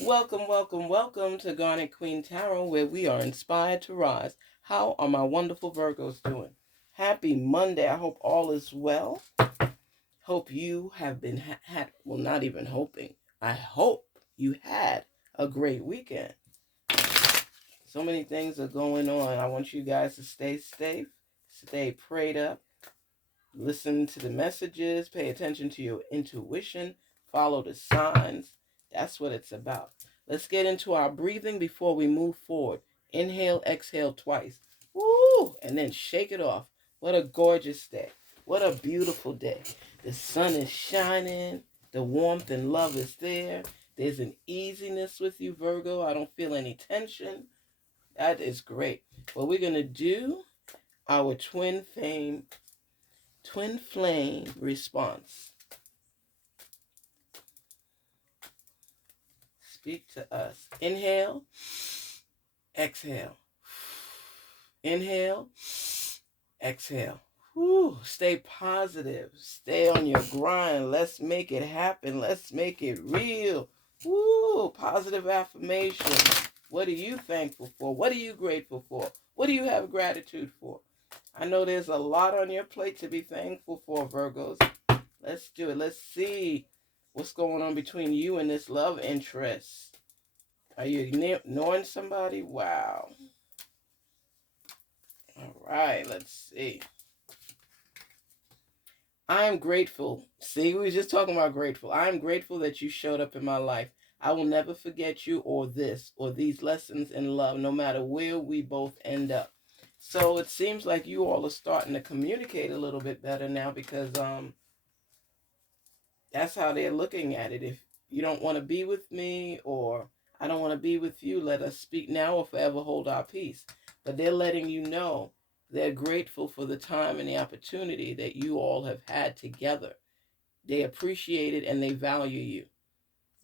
Welcome, welcome, welcome to Garnetqueentarot, where we are inspired to rise. How are my wonderful Virgos doing? Happy Monday. I hope all is well. Hope you have been well, not even hoping. I hope you had a great weekend. So many things are going on. I want you guys to stay safe, stay prayed up, listen to the messages, pay attention to your intuition, follow the signs. That's what it's about. Let's get into our breathing before we move forward. Inhale, exhale twice. Woo! And then shake it off. What a gorgeous day. What a beautiful day. The sun is shining. The warmth and love is there. There's an easiness with you, Virgo. I don't feel any tension. That is great. Well, we're going to do our twin flame response. Speak to us. Inhale, exhale. Inhale, exhale. Whew, stay positive. Stay on your grind. Let's make it happen. Let's make it real. Woo, positive affirmation. What are you thankful for? What are you grateful for? What do you have gratitude for? I know there's a lot on your plate to be thankful for, Virgos. Let's do it. Let's see what's going on between you and this love interest. Are you ignoring somebody? Wow. All right, let's see. I am grateful. See, we were just talking about grateful. I am grateful that you showed up in my life. I will never forget you or this or these lessons in love, no matter where we both end up. So it seems like you all are starting to communicate a little bit better now because that's how they're looking at it. If you don't want to be with me or I don't want to be with you, let us speak now or forever hold our peace. But they're letting you know they're grateful for the time and the opportunity that you all have had together. They appreciate it and they value you.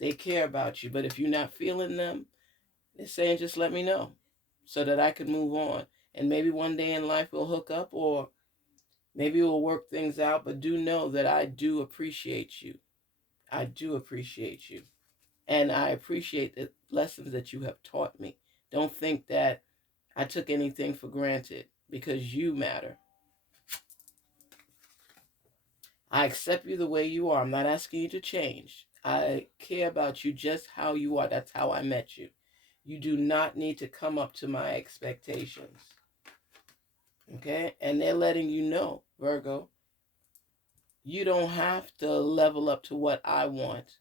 They care about you. But if you're not feeling them, they're saying just let me know so that I can move on. And maybe one day in life we'll hook up or maybe we'll work things out. But do know that I do appreciate you. I do appreciate you. And I appreciate the lessons that you have taught me. Don't think that I took anything for granted because you matter. I accept you the way you are. I'm not asking you to change. I care about you just how you are. That's how I met you. You do not need to come up to my expectations. Okay? And they're letting you know, Virgo, you don't have to level up to what I want.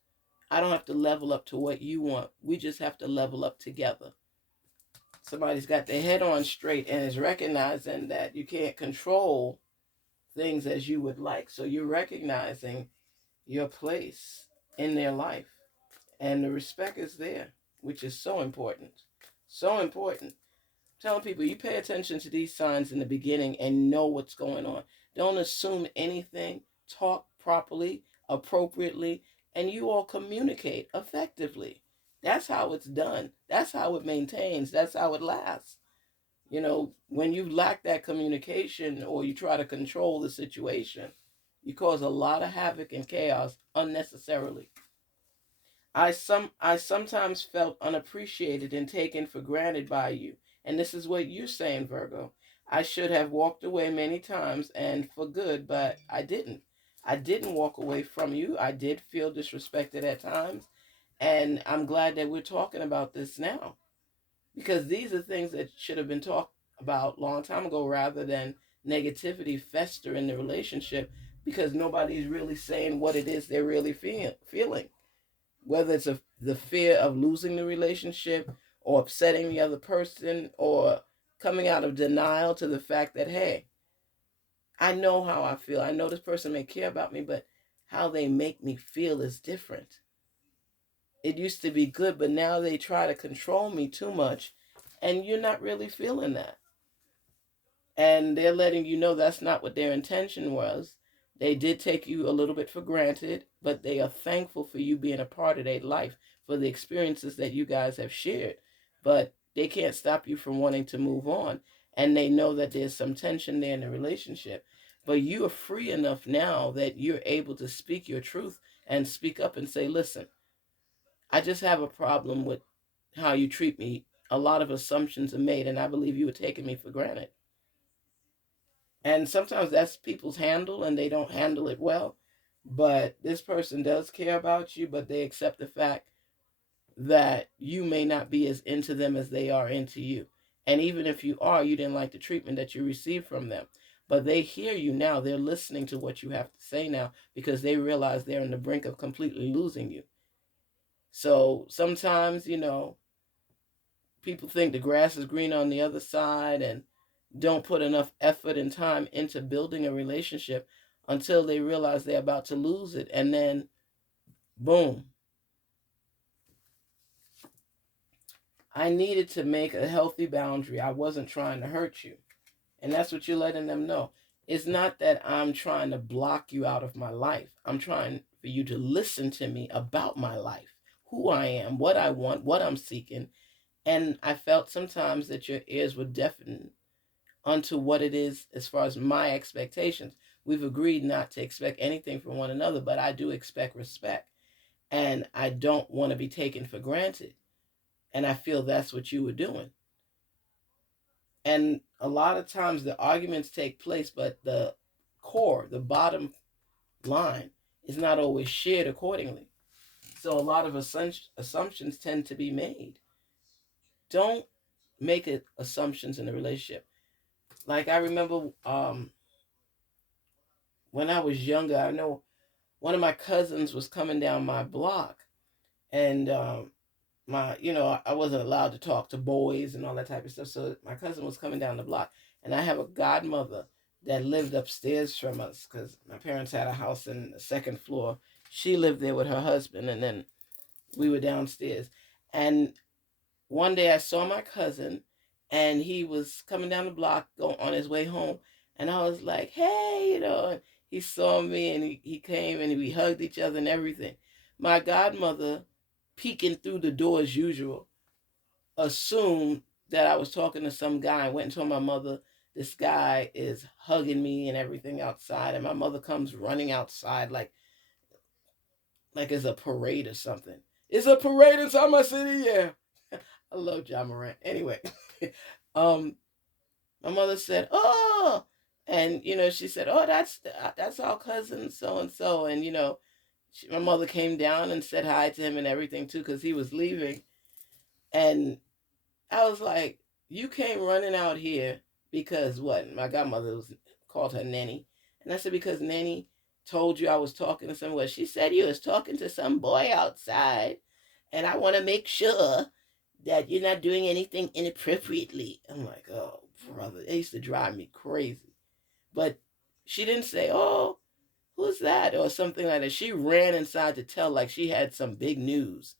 I don't have to level up to what you want. We just have to level up together. Somebody's got their head on straight and is recognizing that you can't control things as you would like. So you're recognizing your place in their life. And the respect is there, which is so important. So important. Telling people you pay attention to these signs in the beginning and know what's going on. Don't assume anything. Talk properly, appropriately, and you all communicate effectively. That's how it's done. That's how it maintains. That's how it lasts. You know, when you lack that communication or you try to control the situation, you cause a lot of havoc and chaos unnecessarily. I sometimes felt unappreciated and taken for granted by you. And this is what you're saying, Virgo. I should have walked away many times and for good, but I didn't. I didn't walk away from you. I did feel disrespected at times. And I'm glad that we're talking about this now because these are things that should have been talked about a long time ago rather than negativity fester in the relationship because nobody's really saying what it is they're really feeling. Whether it's the fear of losing the relationship or upsetting the other person or coming out of denial to the fact that, hey, I know how I feel. I know this person may care about me, but how they make me feel is different. It used to be good, but now they try to control me too much, and you're not really feeling that. And they're letting you know that's not what their intention was. They did take you a little bit for granted, but they are thankful for you being a part of their life, for the experiences that you guys have shared. But they can't stop you from wanting to move on. And they know that there's some tension there in the relationship. But you are free enough now that you're able to speak your truth and speak up and say, listen, I just have a problem with how you treat me. A lot of assumptions are made, and I believe you were taking me for granted. And sometimes that's people's handle, and they don't handle it well. But this person does care about you, but they accept the fact that you may not be as into them as they are into you. And even if you are, you didn't like the treatment that you received from them. But they hear you now. They're listening to what you have to say now because they realize they're on the brink of completely losing you. So sometimes, people think the grass is green on the other side and don't put enough effort and time into building a relationship until they realize they're about to lose it. And then, boom. I needed to make a healthy boundary. I wasn't trying to hurt you. And that's what you're letting them know. It's not that I'm trying to block you out of my life. I'm trying for you to listen to me about my life, who I am, what I want, what I'm seeking. And I felt sometimes that your ears were deafened unto what it is as far as my expectations. We've agreed not to expect anything from one another, but I do expect respect. And I don't want to be taken for granted. And I feel that's what you were doing. And a lot of times the arguments take place, but the core, the bottom line, is not always shared accordingly. So a lot of assumptions tend to be made. Don't make it assumptions in a relationship. Like I remember when I was younger, I know one of my cousins was coming down my block, and I wasn't allowed to talk to boys and all that type of stuff. So my cousin was coming down the block, and I have a godmother that lived upstairs from us because my parents had a house in the second floor. She lived there with her husband, and then we were downstairs. And one day I saw my cousin, and he was coming down the block on his way home, and I was like, "Hey," and he saw me, and he came, and we hugged each other and everything. My godmother, peeking through the door as usual, assumed that I was talking to some guy. I went and told my mother, this guy is hugging me and everything outside. And my mother comes running outside like it's a parade or something. It's a parade inside my city, yeah. I love John Morant. Anyway, um, my mother said, "Oh," and she said, "Oh, that's our cousin so and so," and my mother came down and said hi to him and everything too because he was leaving, and I was like, "You came running out here because what?" My godmother called her Nanny, and I said, "Because Nanny told you I was talking to someone." She said you was talking to some boy outside, and I want to make sure that you're not doing anything inappropriately. I'm like, oh, brother, it used to drive me crazy. But she didn't say, "Oh, who's that?" or something like that. She ran inside to tell like she had some big news.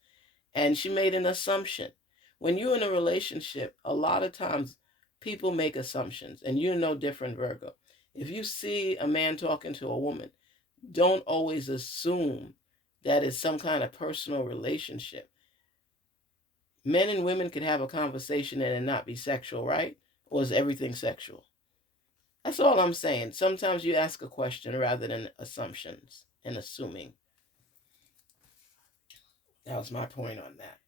And she made an assumption. When you're in a relationship, a lot of times people make assumptions, and you're no different, Virgo. If you see a man talking to a woman, don't always assume that it's some kind of personal relationship. Men and women could have a conversation and it not be sexual, right? Or is everything sexual? That's all I'm saying. Sometimes you ask a question rather than assumptions and assuming. That was my point on that.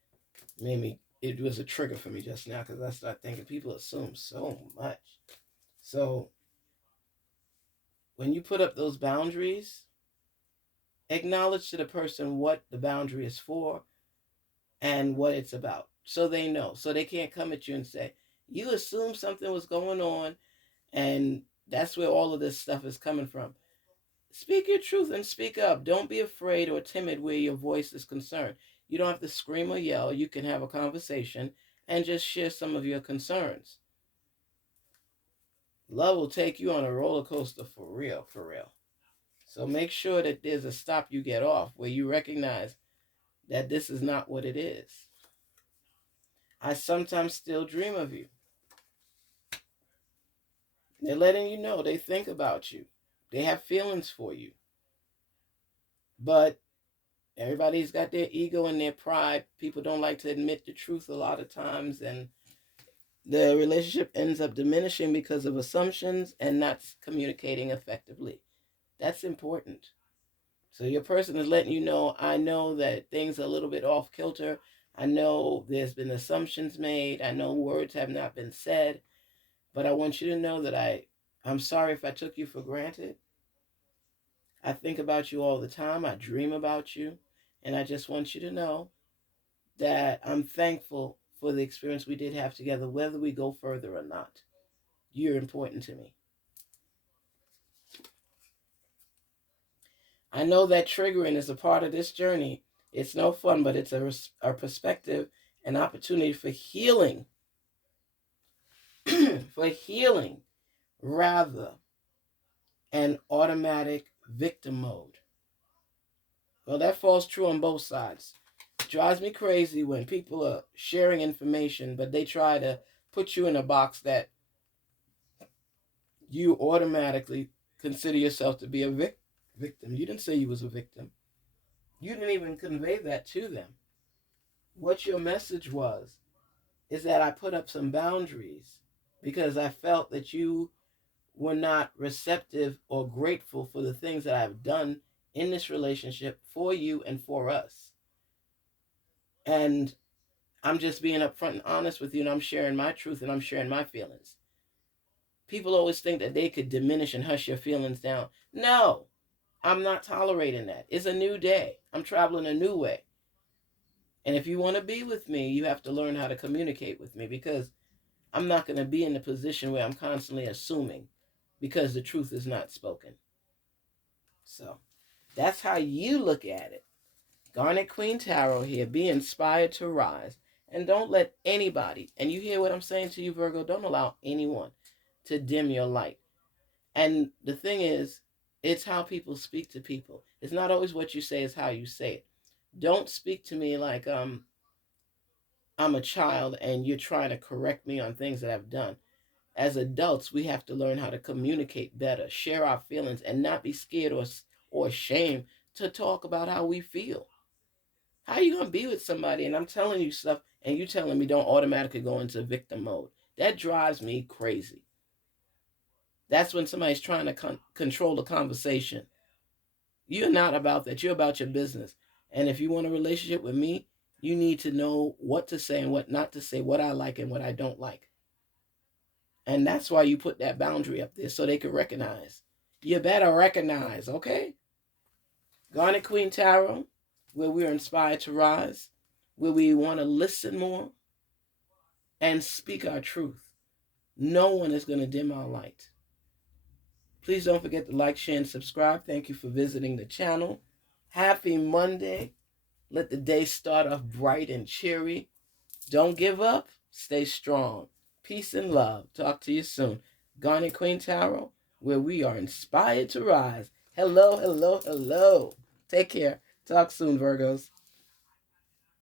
It was a trigger for me just now because I started thinking people assume so much. So when you put up those boundaries, acknowledge to the person what the boundary is for and what it's about, so they know, so they can't come at you and say you assumed something was going on, and that's where all of this stuff is coming from. Speak your truth and speak up. Don't be afraid or timid where your voice is concerned. You don't have to scream or yell. You can have a conversation and just share some of your concerns. Love will take you on a roller coaster for real, for real. So make sure that there's a stop you get off where you recognize that this is not what it is. I sometimes still dream of you. They're letting you know they think about you. They have feelings for you. But everybody's got their ego and their pride. People don't like to admit the truth a lot of times, and the relationship ends up diminishing because of assumptions and not communicating effectively. That's important. So your person is letting you know, I know that things are a little bit off kilter. I know there's been assumptions made. I know words have not been said. But I want you to know that I'm sorry if I took you for granted. I think about you all the time. I dream about you. And I just want you to know that I'm thankful for the experience we did have together, whether we go further or not. You're important to me. I know that triggering is a part of this journey. It's no fun, but it's a perspective, an opportunity for healing, for healing rather an automatic victim mode. Well, that falls true on both sides. It drives me crazy when people are sharing information, but they try to put you in a box that you automatically consider yourself to be a victim. You didn't say you was a victim. You didn't even convey that to them. What your message was is that I put up some boundaries because I felt that you were not receptive or grateful for the things that I've done in this relationship for you and for us. And I'm just being upfront and honest with you, and I'm sharing my truth and I'm sharing my feelings. People always think that they could diminish and hush your feelings down. No, I'm not tolerating that. It's a new day. I'm traveling a new way. And if you want to be with me, you have to learn how to communicate with me, because I'm not going to be in a position where I'm constantly assuming because the truth is not spoken. So that's how you look at it. Garnet Queen Tarot here. Be inspired to rise. And don't let anybody, and you hear what I'm saying to you, Virgo, don't allow anyone to dim your light. And the thing is, it's how people speak to people. It's not always what you say, it's how you say it. Don't speak to me like I'm a child and you're trying to correct me on things that I've done. As adults, we have to learn how to communicate better, share our feelings, and not be scared or ashamed to talk about how we feel. How are you going to be with somebody and I'm telling you stuff and you telling me don't automatically go into victim mode? That drives me crazy. That's when somebody's trying to control the conversation. You're not about that. You're about your business. And if you want a relationship with me, you need to know what to say and what not to say, what I like and what I don't like. And that's why you put that boundary up there, so they can recognize. You better recognize, okay? Garnet Queen Tarot, where we're inspired to rise, where we want to listen more and speak our truth. No one is going to dim our light. Please don't forget to like, share, and subscribe. Thank you for visiting the channel. Happy Monday. Let the day start off bright and cheery. Don't give up. Stay strong. Peace and love. Talk to you soon. Garnet Queen Tarot, where we are inspired to rise. Hello, hello, hello. Take care. Talk soon, Virgos.